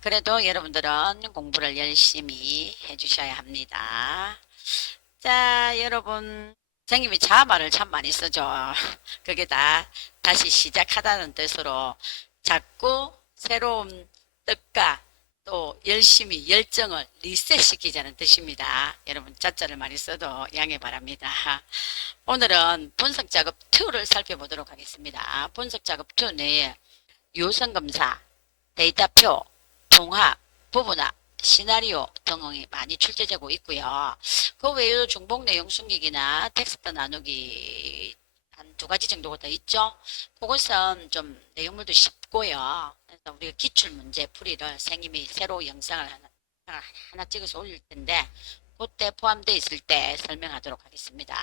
그래도 여러분들은 공부를 열심히 해주셔야 합니다. 자, 여러분, 선생님이 자말을 참 많이 쓰죠. 그게 다 다시 시작하다는 뜻으로 자꾸 새로운 뜻과 또 열심히 열정을 리셋시키자는 뜻입니다. 여러분, 자자를 많이 써도 양해 바랍니다. 오늘은 분석 작업 2를 살펴보도록 하겠습니다. 분석 작업 2는 요성검사, 데이터표, 종합, 부분화, 시나리오 등이 많이 출제되고 있고요. 그 외에도 중복 내용 숨기기나 텍스트 나누기 한 두 가지 정도가 더 있죠. 그것은 좀 내용물도 쉽고요. 그래서 우리가 기출문제 풀이를 선생님이 새로 영상을 하나 찍어서 올릴 텐데 그때 포함되어 있을 때 설명하도록 하겠습니다.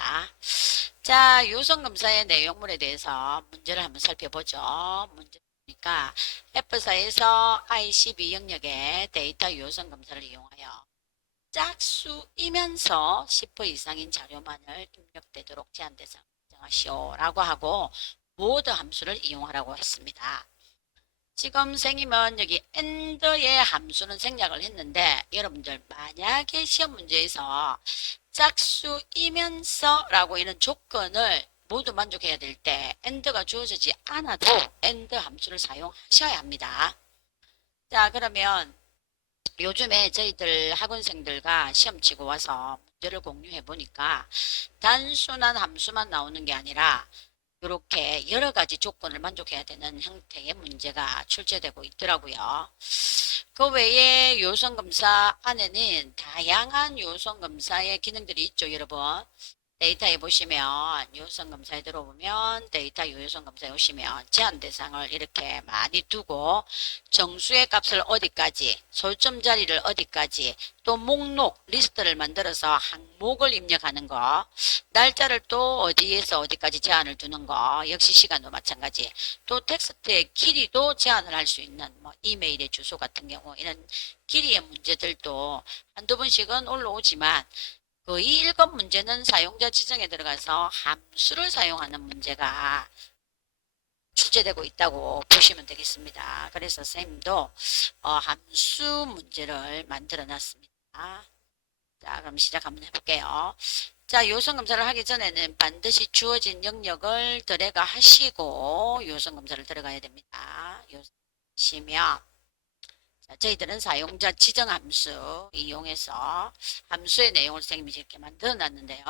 자, 요성검사의 내용물에 대해서 문제를 한번 살펴보죠. 문제 보니까 F사에서 ICB 영역의 데이터 요성 검사를 이용하여 짝수이면서 10% 이상인 자료만을 입력되도록 제한 대상 정하시오 라고 하고 모드 함수를 이용하라고 했습니다. 지금 선생님은 여기 AND의 함수는 생략을 했는데 여러분들 만약에 시험 문제에서 짝수이면서 라고 이런 조건을 모두 만족해야 될 때 AND가 주어지지 않아도 AND 함수를 사용하셔야 합니다. 자, 그러면 요즘에 저희들 학원생들과 시험 치고 와서 문제를 공유해 보니까 단순한 함수만 나오는 게 아니라 이렇게 여러 가지 조건을 만족해야 되는 형태의 문제가 출제되고 있더라고요. 그 외에 요성검사 안에는 다양한 요성검사의 기능들이 있죠, 여러분. 데이터에 보시면 요성검사에 들어보면 데이터 요성검사에 오시면 제한 대상을 이렇게 많이 두고 정수의 값을 어디까지, 솔점 자리를 어디까지, 또 목록, 리스트를 만들어서 항목을 입력하는 거, 날짜를 또 어디에서 어디까지 제한을 두는 거, 역시 시간도 마찬가지. 또 텍스트의 길이도 제한을 할 수 있는 뭐 이메일의 주소 같은 경우 이런 길이의 문제들도 한두 번씩은 올라오지만 거의 1급 문제는 사용자 지정에 들어가서 함수를 사용하는 문제가 출제되고 있다고 보시면 되겠습니다. 그래서 선생님도 함수 문제를 만들어 놨습니다. 자, 그럼 시작 한번 해볼게요. 자, 요성 검사를 하기 전에는 반드시 주어진 영역을 드래그 하시고 요성 검사를 들어가야 됩니다. 요시면 저희들은 사용자 지정 함수 이용해서 함수의 내용을 선생님이 이렇게 만들어 놨는데요.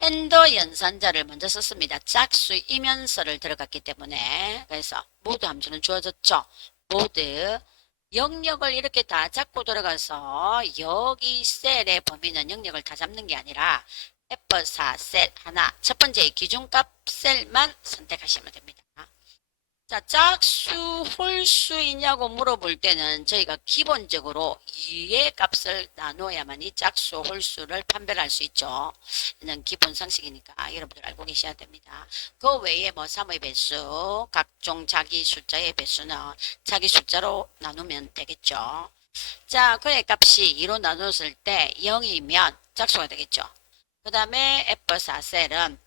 엔더 연산자를 먼저 썼습니다. 짝수이면서를 들어갔기 때문에 그래서 모드 함수는 주어졌죠. 모드 영역을 이렇게 다 잡고 들어가서 여기 셀의 범위는 영역을 다 잡는 게 아니라 F4 셀 하나 첫 번째 기준값 셀만 선택하시면 됩니다. 자, 짝수, 홀수이냐고 물어볼 때는 저희가 기본적으로 2의 값을 나눠야만 이 짝수, 홀수를 판별할 수 있죠. 이는 기본 상식이니까 여러분들 알고 계셔야 됩니다. 그 외에 뭐 3의 배수, 각종 자기 숫자의 배수는 자기 숫자로 나누면 되겠죠. 자, 그의 값이 2로 나눴을 때 0이면 짝수가 되겠죠. 그 다음에 F4셀은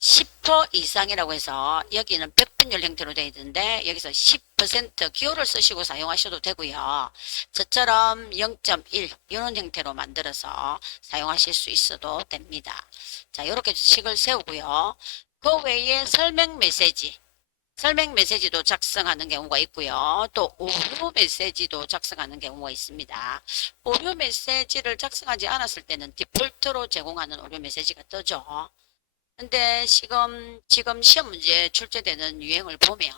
10% 이상이라고 해서 여기는 백분율 형태로 되어 있는데 여기서 10% 기호를 쓰시고 사용하셔도 되고요. 저처럼 0.1 이런 형태로 만들어서 사용하실 수 있어도 됩니다. 자, 이렇게 식을 세우고요. 그 외에 설명 메시지도 작성하는 경우가 있고요. 또 오류 메시지도 작성하는 경우가 있습니다. 오류 메시지를 작성하지 않았을 때는 디폴트로 제공하는 오류 메시지가 뜨죠. 근데 지금 시험 문제 출제되는 유형을 보면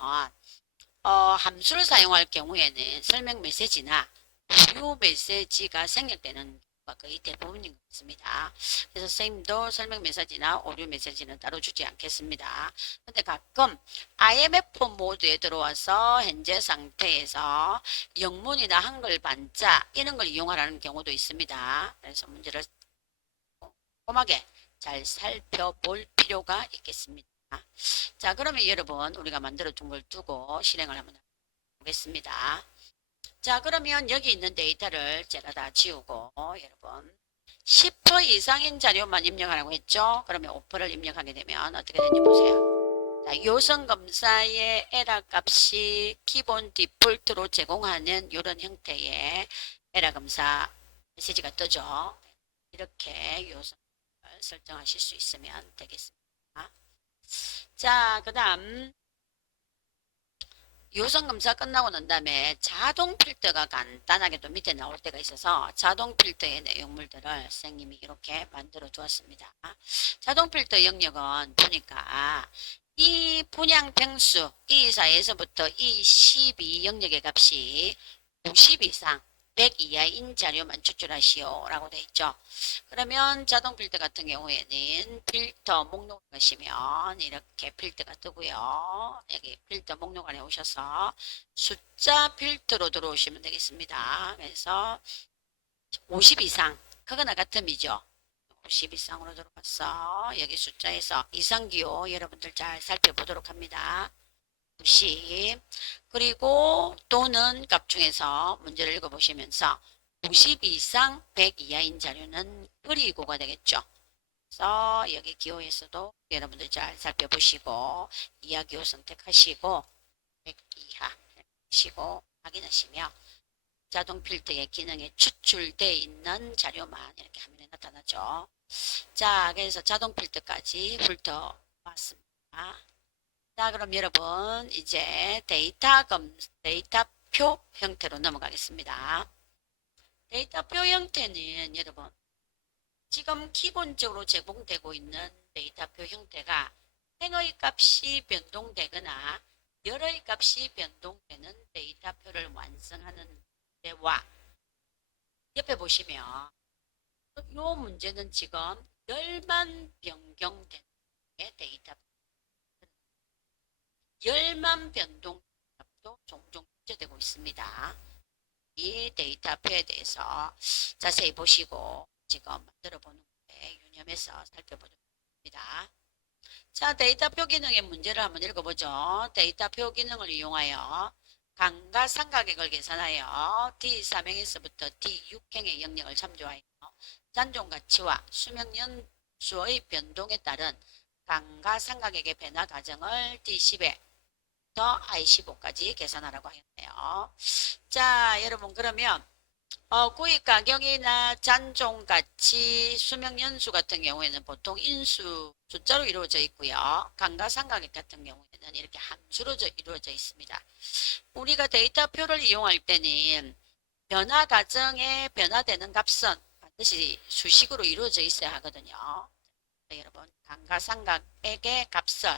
함수를 사용할 경우에는 설명 메시지나 무료 메시지가 생략되는 경우가 거의 대부분인 것 같습니다. 그래서 선생님도 설명 메시지나 오류 메시지는 따로 주지 않겠습니다. 근데 가끔 IMF 모드에 들어와서 현재 상태에서 영문이나 한글 반자 이런 걸 이용하라는 경우도 있습니다. 그래서 문제를 꼼꼼하게 잘 살펴볼 필요가 있겠습니다. 자, 그러면 여러분 우리가 만들어둔 걸 두고 실행을 한번 보겠습니다. 자, 그러면 여기 있는 데이터를 제가 다 지우고 여러분 10% 이상인 자료만 입력하라고 했죠. 그러면 5%를 입력하게 되면 어떻게 되는지 보세요. 자, 요성검사의 에라 값이 기본 디폴트로 제공하는 이런 형태의 에라 검사 메시지가 뜨죠. 이렇게 요성을 설정하실 수 있으면 되겠습니다. 자, 그 다음 요성 검사 끝나고 난 다음에 자동 필터가 간단하게 또 밑에 나올 때가 있어서 자동 필터의 내용물들을 선생님이 이렇게 만들어 두었습니다. 자동 필터 영역은 보니까 이 분양 평수 E4에서부터 E12 영역의 값이 90 이상 100 이하인 자료만 추출하시오 라고 되어 있죠. 그러면 자동 필터 같은 경우에는 필터 목록 가시면 이렇게 필터가 뜨고요. 여기 필터 목록 안에 오셔서 숫자 필터로 들어오시면 되겠습니다. 그래서 50 이상 그거나 같음이죠. 50 이상으로 들어가서 여기 숫자에서 이상기호 여러분들 잘 살펴보도록 합니다. 90 그리고 또는 값 중에서 문제를 읽어보시면서 90 이상 100 이하인 자료는 그리고가 되겠죠. 그래서 여기 기호에서도 여러분들 잘 살펴보시고 이하 기호 선택하시고 100 이하 하시고 확인하시며 자동 필터의 기능에 추출되어 있는 자료만 이렇게 화면에 나타나죠. 자, 그래서 자동 필터까지 훑어봤습니다. 자, 그럼 여러분 이제 데이터표 형태로 넘어가겠습니다. 데이터표 형태는 여러분 지금 기본적으로 제공되고 있는 데이터표 형태가 행의 값이 변동되거나 열의 값이 변동되는 데이터표를 완성하는 데와 옆에 보시면 이 문제는 지금 열만 변경된 데이터표 열만 변동 값도 종종 문제되고 있습니다. 이 데이터표에 대해서 자세히 보시고 지금 만들어 보는 데 유념해서 살펴보도록 하겠습니다. 자, 데이터표 기능의 문제를 한번 읽어보죠. 데이터표 기능을 이용하여 감가상각액을 계산하여 D3행에서부터 D6행의 영역을 참조하여 잔존가치와 수명연수의 변동에 따른 감가상각액의 변화 과정을 D10에 더 I15까지 계산하라고 하겠네요. 자, 여러분 그러면 구입 가격이나 잔존 가치, 수명 연수 같은 경우에는 보통 인수 숫자로 이루어져 있고요. 감가상각액 같은 경우에는 이렇게 함수로 이루어져 있습니다. 우리가 데이터표를 이용할 때는 변화 과정에 변화되는 값은 반드시 수식으로 이루어져 있어야 하거든요. 여러분 감가상각액의 값을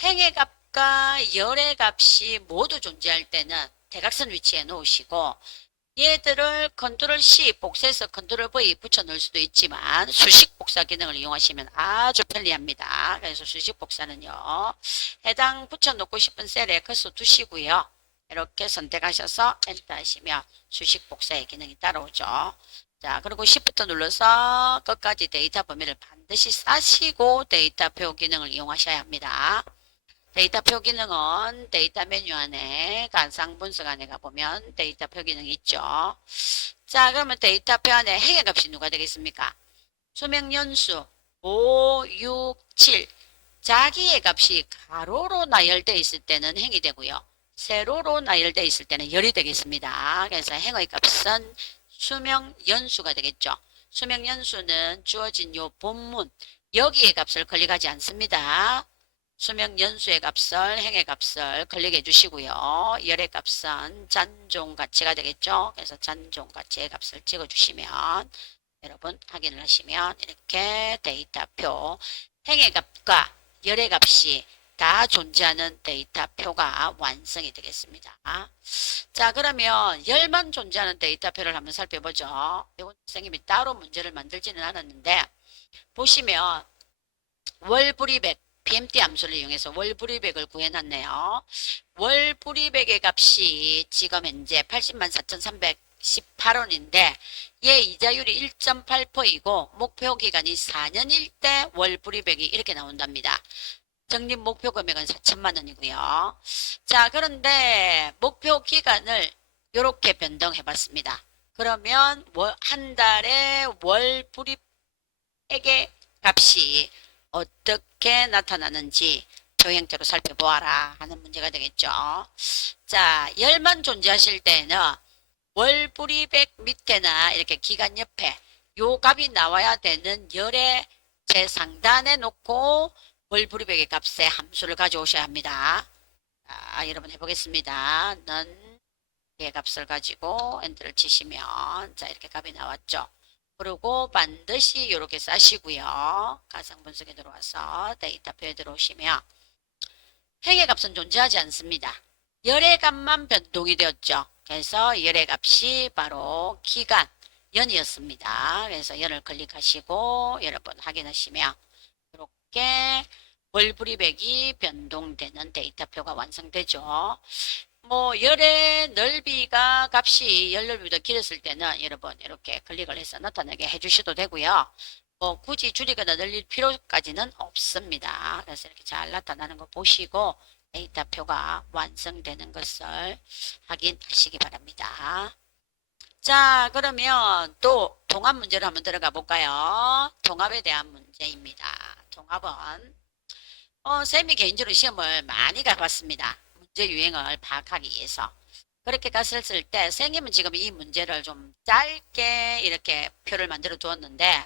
행의 값과 열의 값이 모두 존재할 때는 대각선 위치에 놓으시고 얘들을 컨트롤 C 복사해서 컨트롤 V 붙여 넣을 수도 있지만 수식 복사 기능을 이용하시면 아주 편리합니다. 그래서 수식 복사는요. 해당 붙여 놓고 싶은 셀에 커서 두시고요. 이렇게 선택하셔서 엔터 하시면 수식 복사의 기능이 따라오죠. 자, 그리고 Shift 눌러서 끝까지 데이터 범위를 반드시 싸시고 데이터표 기능을 이용하셔야 합니다. 데이터표 기능은 데이터 메뉴 안에 가상분석 안에 가보면 데이터표 기능이 있죠. 자, 그러면 데이터표 안에 행의 값이 누가 되겠습니까? 수명연수 5, 6, 7 자기의 값이 가로로 나열되어 있을 때는 행이 되고요. 세로로 나열되어 있을 때는 열이 되겠습니다. 그래서 행의 값은 수명연수가 되겠죠. 수명연수는 주어진 요 본문 여기의 값을 클릭하지 않습니다. 수명 연수의 값을 행의 값을 클릭해 주시고요. 열의 값은 잔존 가치가 되겠죠. 그래서 잔존 가치의 값을 찍어 주시면 여러분 확인을 하시면 이렇게 데이터표 행의 값과 열의 값이 다 존재하는 데이터표가 완성이 되겠습니다. 자, 그러면 열만 존재하는 데이터표를 한번 살펴보죠. 이건 선생님이 따로 문제를 만들지는 않았는데 보시면 월불이백 PMT 함수를 이용해서 월불이백을 구해놨네요. 월불이백의 값이 지금 현재 804,318원인데 얘 이자율이 1.8%이고 목표 기간이 4년일 때 월불이백이 이렇게 나온답니다. 적립 목표 금액은 4천만 원이고요. 자, 그런데 목표 기간을 이렇게 변동해 봤습니다. 그러면 한 달에 월불이백의 값이 어떻게 나타나는지 표 형태로 살펴보아라 하는 문제가 되겠죠. 자, 열만 존재하실 때는 월불이백 밑에나 이렇게 기간 옆에 요 값이 나와야 되는 열의 제상단에 놓고 월불이백의 값의 함수를 가져오셔야 합니다. 자, 여러분 해보겠습니다. 는 의 값을 가지고 엔터를 치시면 자 이렇게 값이 나왔죠. 그리고 반드시 이렇게 싸시고요. 가상 분석에 들어와서 데이터표에 들어오시면 핵의 값은 존재하지 않습니다. 열의 값만 변동이 되었죠. 그래서 열의 값이 바로 기간 연이었습니다. 그래서 연을 클릭하시고 여러분 확인하시면 이렇게 월불이백이 변동되는 데이터표가 완성되죠. 뭐 열의 넓이가 값이 열 넓이보다 길었을 때는 여러분 이렇게 클릭을 해서 나타나게 해주셔도 되고요. 뭐 굳이 줄이거나 늘릴 필요까지는 없습니다. 그래서 이렇게 잘 나타나는 거 보시고 데이터표가 완성되는 것을 확인하시기 바랍니다. 자, 그러면 또 통합 문제로 한번 들어가 볼까요? 통합에 대한 문제입니다. 통합은 쌤이 개인적으로 시험을 많이 가봤습니다. 문제 유행을 파악하기 위해서. 그렇게 갔을 때 선생님은 지금 이 문제를 좀 짧게 이렇게 표를 만들어 두었는데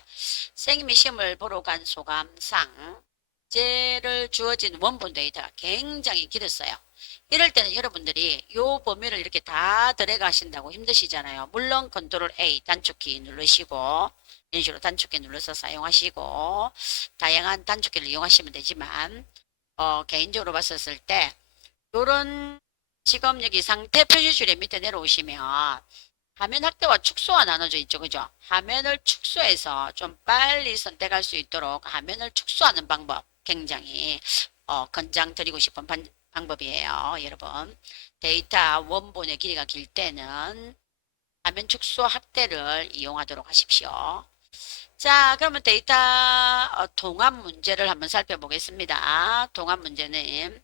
선생님이 시험을 보러 간 소감상 문제를 주어진 원본 데이터가 굉장히 길었어요. 이럴 때는 여러분들이 요 범위를 이렇게 다 들어가신다고 힘드시잖아요. 물론 컨트롤 A 단축키 누르시고 이런 식으로 단축키 눌러서 사용하시고 다양한 단축키를 이용하시면 되지만 개인적으로 봤었을 때 요런 지금 여기 상태 표시줄에 밑에 내려오시면 화면 확대와 축소가 나눠져 있죠. 그죠? 화면을 축소해서 좀 빨리 선택할 수 있도록 화면을 축소하는 방법 굉장히 권장 드리고 싶은 방법이에요. 여러분 데이터 원본의 길이가 길 때는 화면 축소 확대를 이용하도록 하십시오. 자, 그러면 데이터 통합 문제를 한번 살펴보겠습니다. 통합 문제는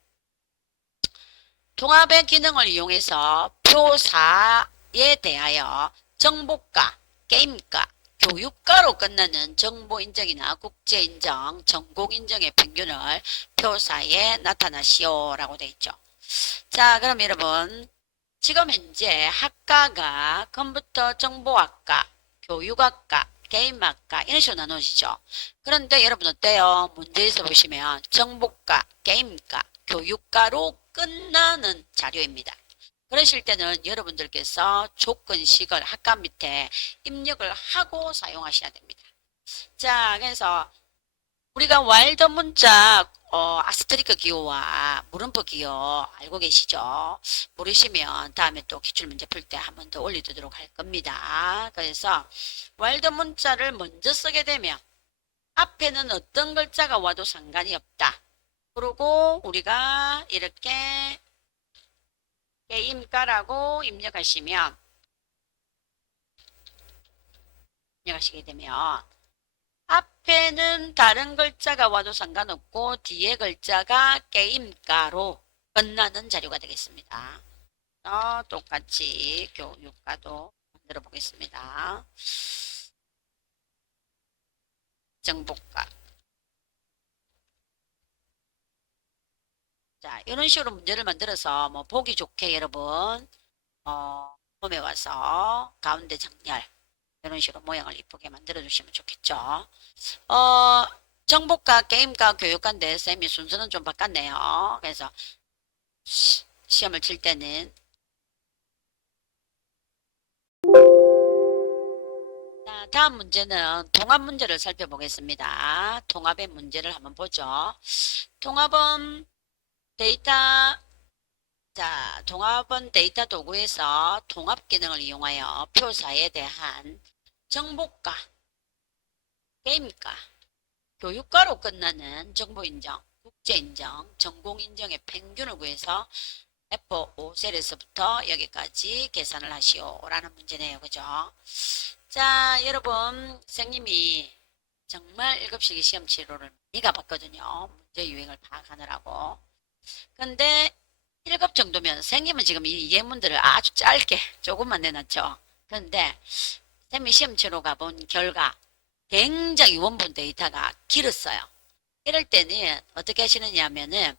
통합의 기능을 이용해서 표사에 대하여 정보가, 게임가, 교육가로 끝나는 정보인정이나 국제인정, 전공인정의 평균을 표사에 나타나시오 라고 되어 있죠. 자, 그럼 여러분 지금 현재 학과가 컴퓨터 정보학과, 교육학과, 게임학과 이런 식으로 나눠지죠. 그런데 여러분 어때요? 문제에서 보시면 정보과, 게임과, 교육과로 끝나는 자료입니다. 그러실 때는 여러분들께서 조건식을 학과 밑에 입력을 하고 사용하셔야 됩니다. 자, 그래서 우리가 와일드 문자 아스테리크 기호와 물음표 기호 알고 계시죠? 모르시면 다음에 또 기출문제 풀 때 한 번 더 올려두도록 할 겁니다. 그래서 와일드 문자를 먼저 쓰게 되면 앞에는 어떤 글자가 와도 상관이 없다. 그리고 우리가 이렇게 게임가라고 입력하시면 입력하시게 되면 앞에는 다른 글자가 와도 상관없고 뒤에 글자가 게임가로 끝나는 자료가 되겠습니다. 똑같이 교육가도 만들어 보겠습니다. 정보가 자, 이런 식으로 문제를 만들어서 뭐 보기 좋게 여러분 홈에 와서 가운데 정렬 이런 식으로 모양을 이쁘게 만들어 주시면 좋겠죠. 정보과, 게임과, 교육과인데 쌤이 순서는 좀 바꿨네요. 그래서 시험을 칠 때는 자, 다음 문제는 통합 문제를 살펴보겠습니다. 통합의 문제를 한번 보죠. 통합은 데이터 자, 통합은 데이터 도구에서 통합 기능을 이용하여 표사에 대한 정보과, 게임과, 교육과로 끝나는 정보인정, 국제인정, 전공인정의 평균을 구해서 F5셀에서부터 여기까지 계산을 하시오라는 문제네요. 그죠? 자, 여러분 선생님이 정말 7시기 시험 치료를 많이 가봤거든요. 문제 유행을 파악하느라고. 근데 1급 정도면 선생님은 지금 이 예문들을 아주 짧게 조금만 내놨죠. 그런데 선생님이 시험 치료 가본 결과 굉장히 원본 데이터가 길었어요. 이럴 때는 어떻게 하시느냐 하면은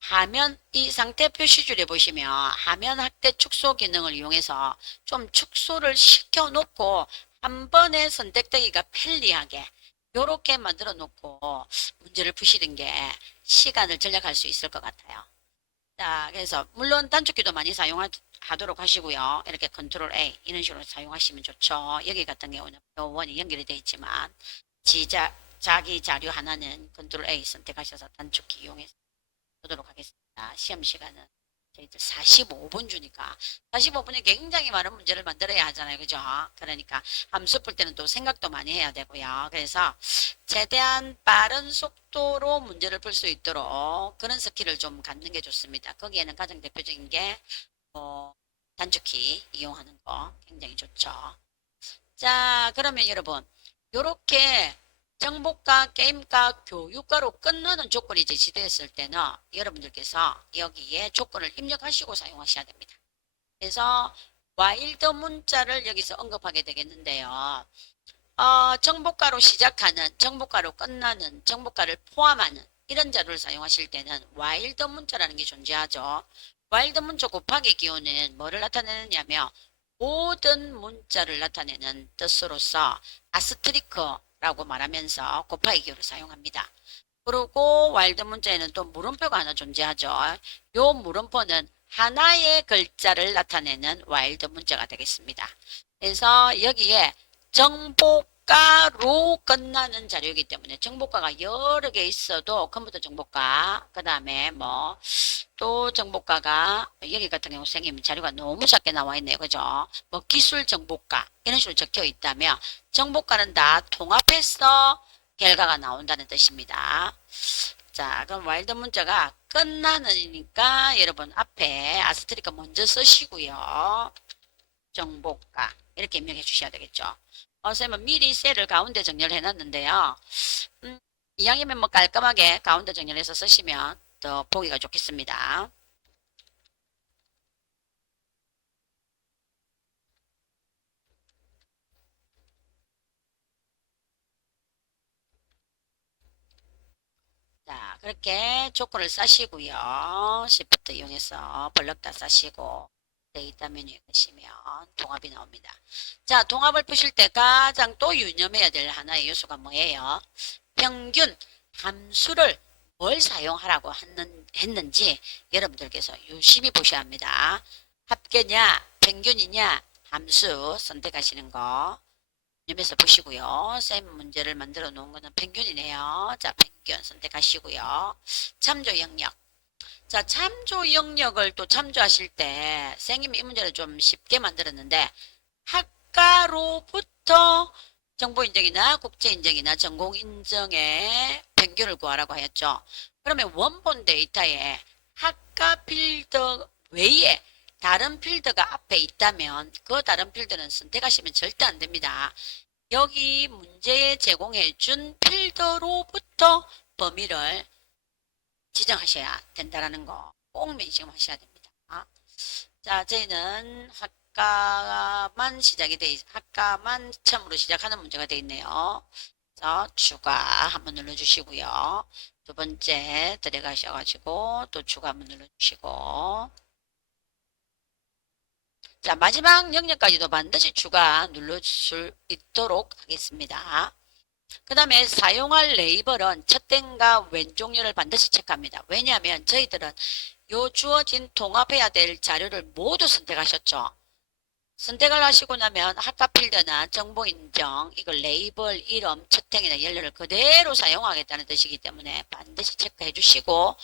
화면 이 상태 표시줄에 보시면 화면 확대 축소 기능을 이용해서 좀 축소를 시켜 놓고 한 번에 선택되기가 편리하게 요렇게 만들어 놓고 문제를 푸시는 게 시간을 절약할 수 있을 것 같아요. 자, 그래서 물론 단축키도 많이 사용하도록 하시고요. 이렇게 컨트롤 A 이런 식으로 사용하시면 좋죠. 여기 같은 경우는 표1이 연결이 되어 있지만 자기 자료 하나는 컨트롤 A 선택하셔서 단축키 이용해서 보도록 하겠습니다. 시험 시간은 저희들 45분 주니까 45분에 굉장히 많은 문제를 만들어야 하잖아요. 그죠? 그러니까 함수 풀 때는 또 생각도 많이 해야 되고요. 그래서 최대한 빠른 속도로 문제를 풀 수 있도록 그런 스킬을 좀 갖는 게 좋습니다. 거기에는 가장 대표적인 게 단축키 이용하는 거 굉장히 좋죠. 자, 그러면 여러분 요렇게 정보과, 게임과, 교육과로 끝나는 조건이 제시되었을 때는 여러분들께서 여기에 조건을 입력하시고 사용하셔야 됩니다. 그래서 와일드 문자를 여기서 언급하게 되겠는데요. 정보과로 시작하는, 정보과로 끝나는, 정보과를 포함하는 이런 자료를 사용하실 때는 와일드 문자라는 게 존재하죠. 와일드 문자 곱하기 기호는 뭐를 나타내느냐면 모든 문자를 나타내는 뜻으로서 아스트리크라고 말하면서 곱하기 기호를 사용합니다. 그리고 와일드 문자에는 또 물음표가 하나 존재하죠. 요 물음표는 하나의 글자를 나타내는 와일드 문자가 되겠습니다. 그래서 여기에 정보가로 끝나는 자료이기 때문에 정보가가 여러 개 있어도 컴퓨터 정보가 그 다음에 뭐 또 정보가가 여기 같은 경우 선생님 자료가 너무 작게 나와 있네요. 그죠? 뭐 기술 정보가 이런 식으로 적혀 있다면 정보가는 다 통합해서 결과가 나온다는 뜻입니다. 자, 그럼 와일드 문자가 끝나는이니까 여러분 앞에 아스트리크 먼저 쓰시고요. 정보가 이렇게 입력해 주셔야 되겠죠. 선생님은 미리 셀을 가운데 정렬을 해놨는데요. 이왕이면 뭐 깔끔하게 가운데 정렬해서 쓰시면 더 보기가 좋겠습니다. 자, 그렇게 조건을 싸시고요. Shift 이용해서 블럭 다 싸시고 데이터 메뉴에 가시면 동합이 나옵니다. 자, 동합을 푸실 때 가장 또 유념해야 될 하나의 요소가 뭐예요? 평균 함수를 뭘 사용하라고 했는지 여러분들께서 유심히 보셔야 합니다. 합계냐, 평균이냐, 함수 선택하시는 거 유념해서 보시고요. 쌤 문제를 만들어 놓은 거는 평균이네요. 자, 평균 선택하시고요. 참조 영역. 자, 참조 영역을 또 참조하실 때 선생님이 이 문제를 좀 쉽게 만들었는데 학과로부터 정보인정이나 국제인정이나 전공인정의 평균을 구하라고 하였죠. 그러면 원본 데이터에 학과 필드 외에 다른 필드가 앞에 있다면 그 다른 필드는 선택하시면 절대 안 됩니다. 여기 문제에 제공해 준 필드로부터 범위를 지정하셔야 된다는 거 꼭 명심하셔야 됩니다. 자, 저희는 학과만 처음으로 시작하는 문제가 되어 있네요. 그래서 추가 한번 눌러주시고요. 두 번째 들어가셔가지고 또 추가 한번 눌러주시고 자, 마지막 영역까지도 반드시 추가 눌러 줄 있도록 하겠습니다. 그 다음에 사용할 레이블은 첫땡과 왼쪽면을 반드시 체크합니다. 왜냐하면 저희들은 요 주어진 통합해야 될 자료를 모두 선택하셨죠. 선택을 하시고 나면 학과 필드나 정보 인정, 이걸 레이블, 이름, 첫땡이나 연료를 그대로 사용하겠다는 뜻이기 때문에 반드시 체크해 주시고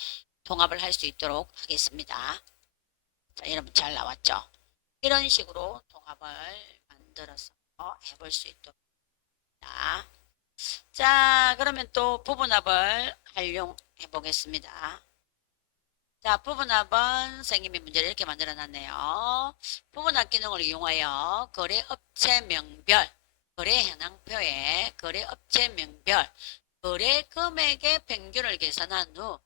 통합을 할 수 있도록 하겠습니다. 자, 여러분 잘 나왔죠? 이런 식으로 통합을 만들어서 해볼 수 있도록 합니다. 자, 그러면 또 부분합을 활용해 보겠습니다. 자, 부분합은 선생님이 문제를 이렇게 만들어 놨네요. 부분합 기능을 이용하여 거래업체 명별, 거래 현황표에 거래업체 명별, 거래 금액의 평균을 계산한 후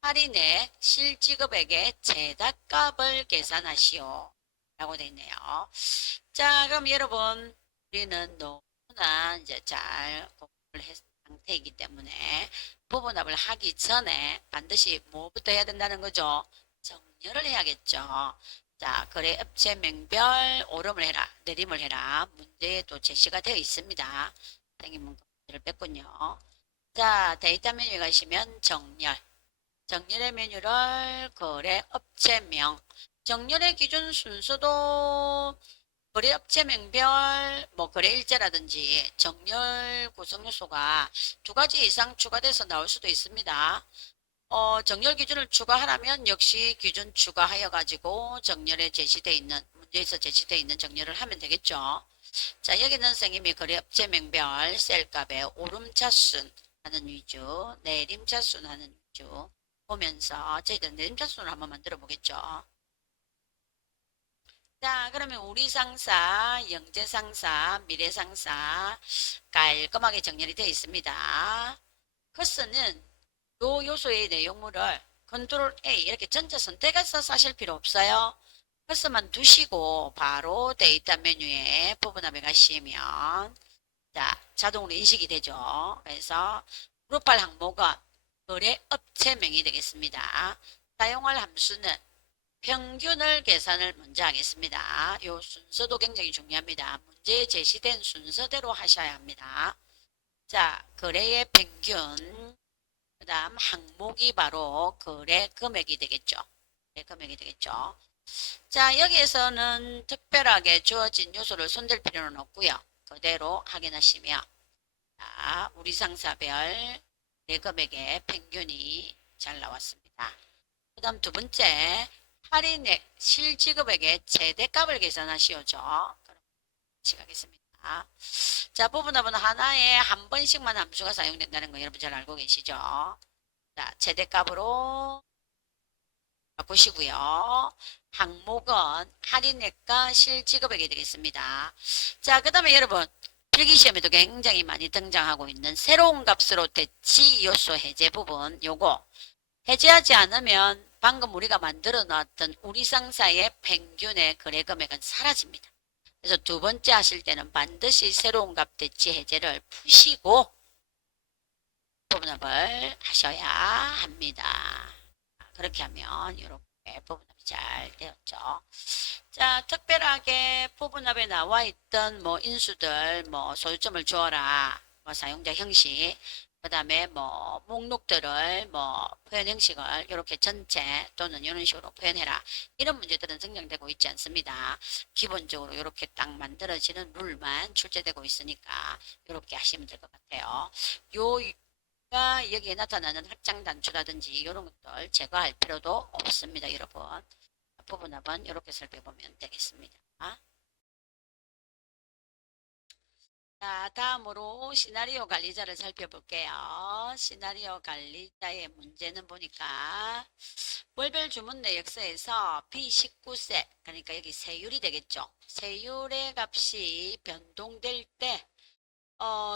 할인액 실지급액의 재단값을 계산하시오. 라고 되어 있네요. 자, 그럼 여러분, 우리는 너무나 이제 잘 공부를 했 상태이기 때문에 부분합을 하기 전에 반드시 뭐부터 해야 된다는 거죠? 정렬을 해야겠죠. 자, 거래 업체 명별 오름을 해라, 내림을 해라. 문제에도 제시가 되어 있습니다. 선생님 문제를 뺐군요. 자, 데이터 메뉴에 가시면 정렬. 정렬의 메뉴를 거래 업체명. 정렬의 기준 순서도 거래업체 명별, 뭐 거래일자라든지 정렬 구성 요소가 두 가지 이상 추가돼서 나올 수도 있습니다. 정렬 기준을 추가하라면 역시 기준 추가하여 가지고 정렬에 제시되어 있는 문제에서 제시되어 있는 정렬을 하면 되겠죠. 자, 여기는 선생님이 거래업체 명별 셀값에 오름차순 하는 위주, 내림차순 하는 위주 보면서 저희들 내림차순을 한번 만들어 보겠죠. 자, 그러면 우리 상사, 영재 상사, 미래 상사 깔끔하게 정렬이 되어 있습니다. 커서는 요 요소의 내용물을 컨트롤 A 이렇게 전체 선택해서 사실 필요 없어요. 커서만 두시고 바로 데이터 메뉴에 부분합에 가시면 자, 자동으로 인식이 되죠. 그래서 그룹할 항목은 거래 업체명이 되겠습니다. 사용할 함수는 평균을 계산을 먼저 하겠습니다. 이 순서도 굉장히 중요합니다. 문제에 제시된 순서대로 하셔야 합니다. 자, 거래의 평균, 그 다음 항목이 바로 거래 금액이 되겠죠. 거래 금액이 되겠죠. 자, 여기에서는 특별하게 주어진 요소를 손댈 필요는 없고요. 그대로 확인하시면 자, 우리 상사별 내 금액의 평균이 잘 나왔습니다. 그 다음 두 번째, 할인액 실지급액의 최대값을 계산하시오죠. 그럼 같이 가겠습니다. 자, 부분합은 하나에 한 번씩만 함수가 사용된다는 거 여러분 잘 알고 계시죠? 자, 최대값으로 바꾸시고요. 항목은 할인액과 실지급액이 되겠습니다. 자, 그 다음에 여러분 필기시험에도 굉장히 많이 등장하고 있는 새로운 값으로 대치 요소 해제 부분 요거 해제하지 않으면 방금 우리가 만들어 놨던 우리 상사의 평균의 거래 금액은 사라집니다. 그래서 두 번째 하실 때는 반드시 새로운 값 대치 해제를 푸시고 부분합을 하셔야 합니다. 그렇게 하면 이렇게 부분합이 잘 되었죠. 자, 특별하게 부분합에 나와 있던 뭐 인수들, 뭐 소유점을 주어라, 뭐 사용자 형식, 그 다음에 뭐 목록들을 뭐 표현 형식을 이렇게 전체 또는 이런 식으로 표현해라. 이런 문제들은 성장되고 있지 않습니다. 기본적으로 이렇게 딱 만들어지는 룰만 출제되고 있으니까 이렇게 하시면 될 것 같아요. 가 여기에 나타나는 확장 단추라든지 이런 것들 제거할 필요도 없습니다. 여러분. 부분합은 이렇게 살펴보면 되겠습니다. 자, 다음으로 시나리오 관리자를 살펴볼게요. 시나리오 관리자의 문제는 보니까 월별 주문 내역서에서 B19세, 그러니까 여기 세율이 되겠죠. 세율의 값이 변동될 때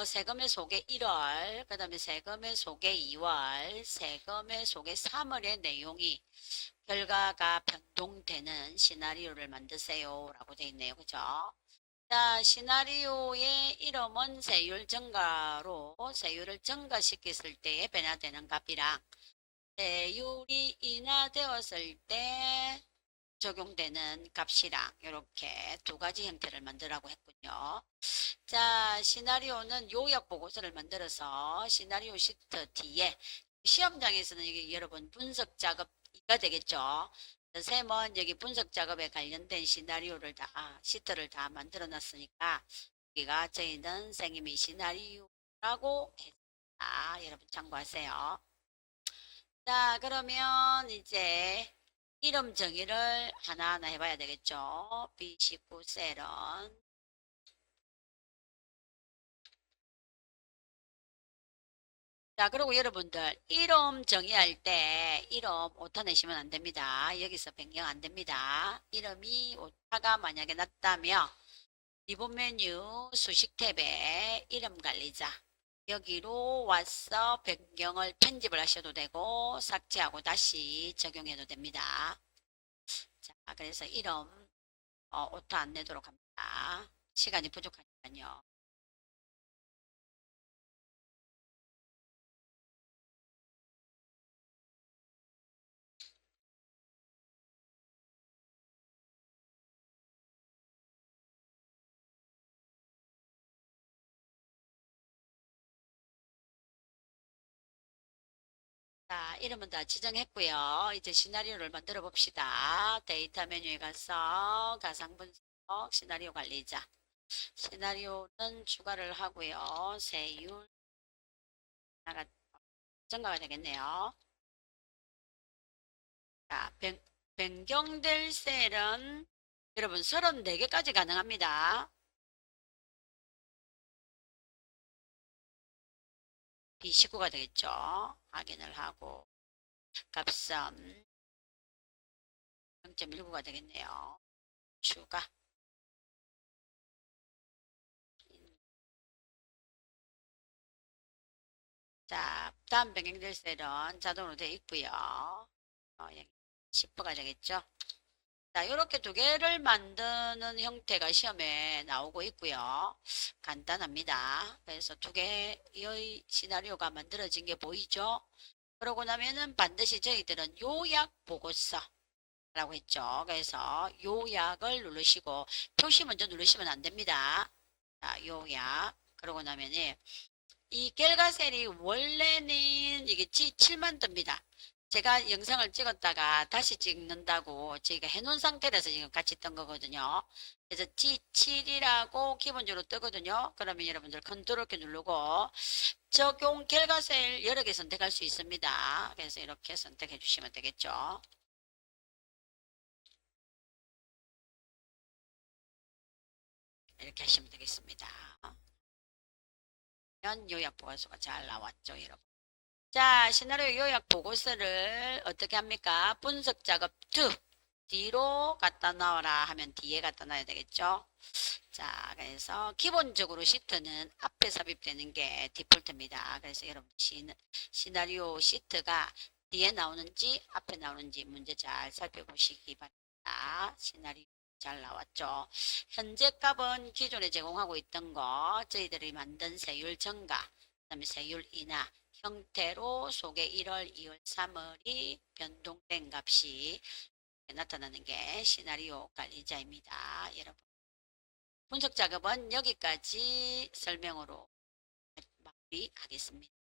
세금의 속에 1월, 그 다음에 세금의 속에 2월, 세금의 속에 3월의 내용이 결과가 변동되는 시나리오를 만드세요 라고 되어 있네요. 그죠? 자, 시나리오의 이름은 세율 증가로 세율을 증가시켰을 때에 변화되는 값이랑 세율이 인하되었을 때 적용되는 값이랑 이렇게 두 가지 형태를 만들라고 했군요. 자, 시나리오는 요약 보고서를 만들어서 시나리오 시트 뒤에 시험장에서는 여기 여러분 분석 작업 2가 되겠죠. 쌤은 여기 분석 작업에 관련된 시나리오를 시트를 다 만들어 놨으니까 여기가 저희는 선생님이 시나리오라고 했다. 여러분 참고하세요. 자, 그러면 이제 이름 정의를 하나하나 해봐야 되겠죠. B19셀은 자, 그리고 여러분들 이름 정의할 때 이름 오타 내시면 안 됩니다. 여기서 변경 안 됩니다. 이름이 오타가 만약에 났다면 기본 메뉴 수식 탭에 이름 관리자 여기로 와서 변경을 편집을 하셔도 되고 삭제하고 다시 적용해도 됩니다. 자, 그래서 이름 오타 안 내도록 합니다. 시간이 부족하니까요. 이름은 다 지정했고요. 이제 시나리오를 만들어 봅시다. 데이터 메뉴에 가서 가상 분석 시나리오 관리자. 시나리오는 추가를 하고요. 세율 하나가 증가가 되겠네요. 자, 변경될 셀은 여러분 34개까지 가능합니다. B19가 되겠죠. 확인을 하고 값은 0.19가 되겠네요. 추가. 자, 다음 변경될 셀은 자동으로 되어 있고요. 여기 10%가 되겠죠. 자, 이렇게 두 개를 만드는 형태가 시험에 나오고 있고요. 간단합니다. 그래서 두 개의 시나리오가 만들어진 게 보이죠? 그러고 나면은 반드시 저희들은 요약 보고서라고 했죠. 그래서 요약을 누르시고 표시 먼저 누르시면 안 됩니다. 자, 요약. 그러고 나면은 이 겔가셀이 원래는 이게 G7만 뜹니다. 제가 영상을 찍었다가 다시 찍는다고 저희가 해놓은 상태라서 지금 같이 뜬 거거든요. 그래서 G7이라고 기본적으로 뜨거든요. 그러면 여러분들 컨트롤 키 누르고 적용 겔가셀 여러 개 선택할 수 있습니다. 그래서 이렇게 선택해 주시면 되겠죠. 이렇게 하시면 되겠습니다. 요약 보고서가 잘 나왔죠, 여러분. 자, 시나리오 요약 보고서를 어떻게 합니까? 분석 작업 2. 뒤로 갖다 넣어라 하면 뒤에 갖다 놔야 되겠죠? 자, 그래서 기본적으로 시트는 앞에 삽입되는 게 디폴트입니다. 그래서 여러분 시나리오 시트가 뒤에 나오는지 앞에 나오는지 문제 잘 살펴보시기 바랍니다. 시나리오 잘 나왔죠? 현재 값은 기존에 제공하고 있던 거 저희들이 만든 세율 증가, 그다음에 세율 인하 형태로 속에 1월, 2월, 3월이 변동된 값이 나타나는 게 시나리오 관리자입니다. 여러분. 분석 작업은 여기까지 설명으로 마무리하겠습니다.